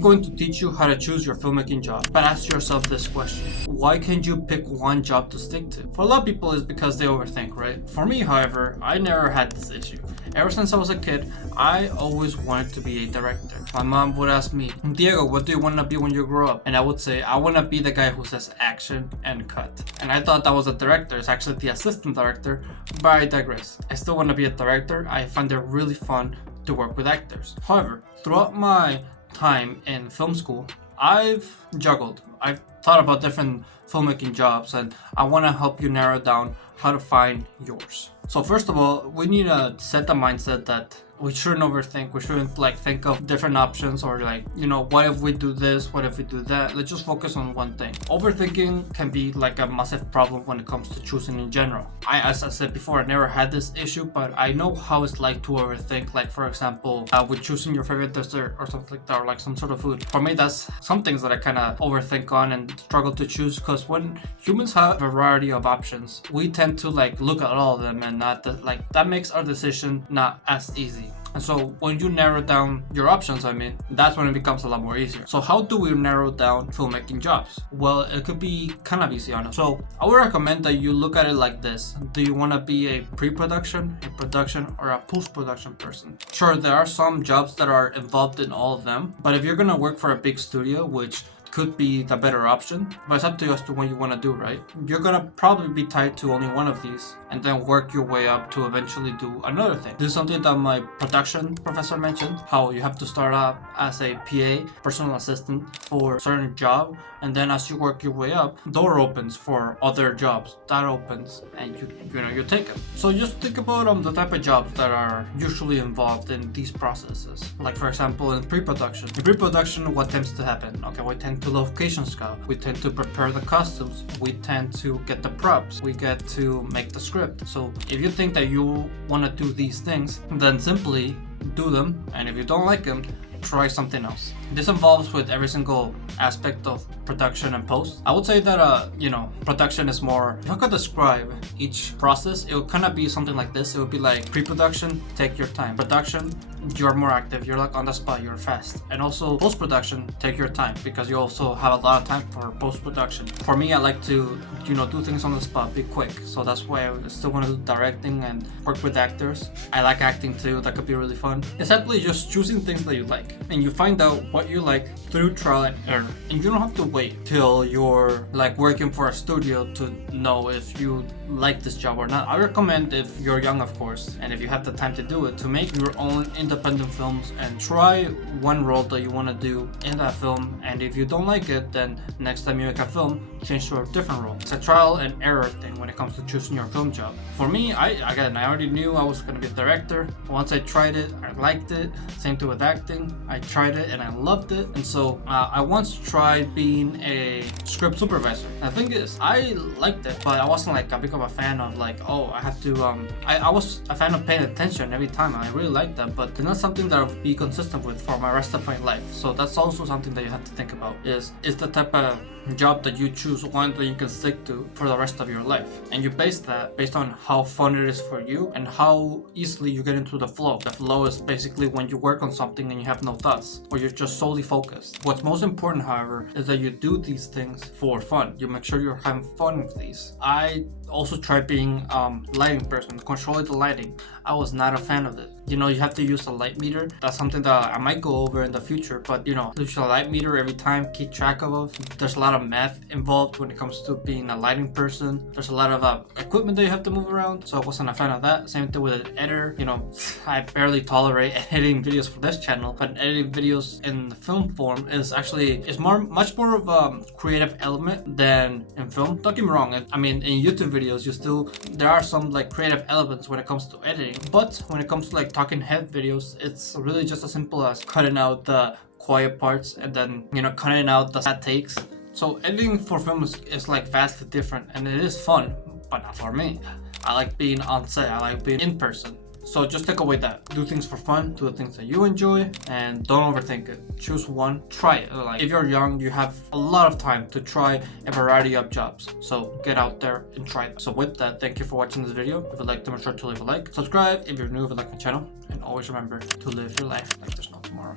I'm going to teach you how to choose your filmmaking job, but ask yourself this question: why can't you pick one job to stick to? For a lot of people, it's because they overthink, right? For me, however, I never had this issue. Ever since I was a kid, I always wanted to be a director. My mom would ask me, Diego, what do you want to be when you grow up? And I would say, I want to be the guy who says action and cut. And I thought that was a director. It's actually the assistant director, but I digress. I still want to be a director. I find it really fun to work with actors. However, throughout my time in film school, I've juggled. I've thought about different filmmaking jobs, and I want to help you narrow down how to find yours. So first of all, we need to set the mindset that we shouldn't overthink. We shouldn't think of different options or what if we do this? What if we do that? Let's just focus on one thing. Overthinking can be like a massive problem when it comes to choosing in general. As I said before, I never had this issue, but I know how it's like to overthink. Like for example, with choosing your favorite dessert or something like that, or like some sort of food. For me, that's some things that I kind of overthink on and struggle to choose, because when humans have a variety of options, we tend to look at all of them, and that makes our decision not as easy. And so when you narrow down your options, that's when it becomes a lot more easier. So how do we narrow down filmmaking jobs? Well, it could be kind of easy, honestly. So I would recommend that you look at it like this. Do you want to be a pre-production, a production, or a post-production person? Sure, there are some jobs that are involved in all of them, but if you're going to work for a big studio, which could be the better option, but it's up to you as to what you want to do, right? You're gonna probably be tied to only one of these and then work your way up to eventually do another thing. This is something that my production professor mentioned, how you have to start off as a PA, personal assistant, for a certain job, and then as you work your way up, door opens for other jobs. That opens and you take them. So just think about the type of jobs that are usually involved in these processes. Like for example, in pre-production. In pre-production, what tends to happen? Okay, we tend to location scout. We tend to prepare the costumes. We tend to get the props. We get to make the script. So if you think that you want to do these things, then simply do them. And if you don't like them, try something else. This involves with every single aspect of production and post. I would say that production is more, if I could describe each process, it would kind of be something like this. It would be like pre-production, take your time. Production, you're more active, you're on the spot, you're fast. And also post-production, take your time, because you also have a lot of time for post-production. For me, I like to do things on the spot, be quick. So that's why I still want to do directing and work with actors. I like acting too, that could be really fun. It's simply just choosing things that you like, and you find out what you like through trial and error. And you don't have to wait till you're working for a studio to know if you like this job or not. I recommend, if you're young of course, and if you have the time to do it, to make your own independent films and try one role that you want to do in that film. And if you don't like it, then next time you make a film, change to a different role. It's a trial and error thing when it comes to choosing your film job. For me, I already knew I was going to be a director. Once I tried it, I liked it. Same thing with acting. I tried it and I loved it. And so I once tried being a script supervisor. The thing is, I liked it, but I wasn't a big of a fan of I have to I was a fan of paying attention every time. I really liked that, but it's not something that I'll be consistent with for my rest of my life. So that's also something that you have to think about, is the type of job that you choose one that you can stick to for the rest of your life, and you base that based on how fun it is for you and how easily you get into the flow. The flow is basically when you work on something and you have no thoughts, or you're just solely focused. What's most important, however, is that you do these things for fun. You make sure you're having fun with these. I also tried being lighting person, controlling the lighting. I was not a fan of it. You have to use a light meter. That's something that I might go over in the future, but use a light meter every time, keep track of it. There's a lot of math involved when it comes to being a lighting person. There's a lot of equipment that you have to move around, so I wasn't a fan of that. Same thing with an editor. I barely tolerate editing videos for this channel, but editing videos in film form is much more of a creative element than in film. Don't get me wrong, in YouTube videos there are some creative elements when it comes to editing, but when it comes to talking head videos, it's really just as simple as cutting out the quiet parts and then cutting out the sad takes. So editing for film is vastly different, and it is fun, but not for me. I like being on set, I like being in person. So just take away that. Do things for fun, do the things that you enjoy, and don't overthink it. Choose one, try it. If you're young, you have a lot of time to try a variety of jobs. So get out there and try them. So with that, thank you for watching this video. If you liked it, make sure to leave a like. Subscribe if you're new, if you like my channel. And always remember to live your life like there's no tomorrow.